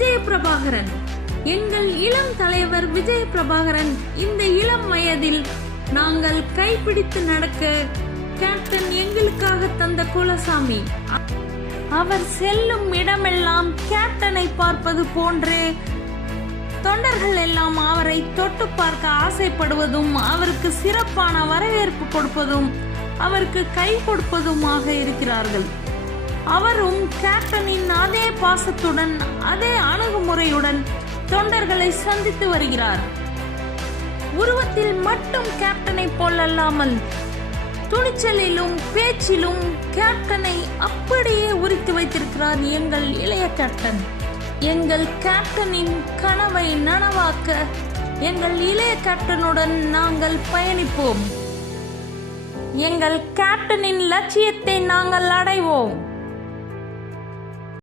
விஜய் பிரபாகரன். எங்கள் இளம் தலைவர் விஜய் பிரபாகரன் இந்த இளம் வயதில் நாங்கள் கைப்பிடித்து நடக்க கேப்டன் எங்களுக்காக தந்த குலசாமி. அவர் செல்லும் இடமெல்லாம் கேப்டனை பார்ப்பது போன்றே தொண்டர்கள் எல்லாம் அவரை தொட்டு பார்க்க ஆசைப்படுவதும், அவருக்கு சிறப்பான வரவேற்பு கொடுப்பதும், அவருக்கு கை கொடுப்பதுமாக இருக்கிறார்கள். அவரும் கேப்டனின் அதே பாசத்துடன், அதே அணுகுமுறையுடன் தொண்டர்களை சந்தித்து வருகிறார். உருவத்தில் மட்டும் கேப்டனை போலல்லாமல் துணிச்சலிலும் பேச்சிலும் கேப்டனை அப்படியே உரித்து வைத்திருக்கிறார் எங்கள் இளைய கேப்டன். எங்கள் கேப்டனின் கனவை நனவாக்க எங்கள் இளைய கேப்டனுடன் நாங்கள் பயணிப்போம். எங்கள் கேப்டனின் லட்சியத்தை நாங்கள் அடைவோம்.